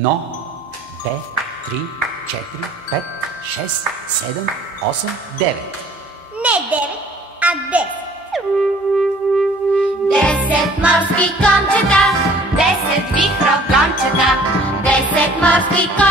2, 3, 4, 5, 6, 7, 8, 9. Не 9, а 10. 10 морски кончета, 10 вихрогончета, 10 морски кончета.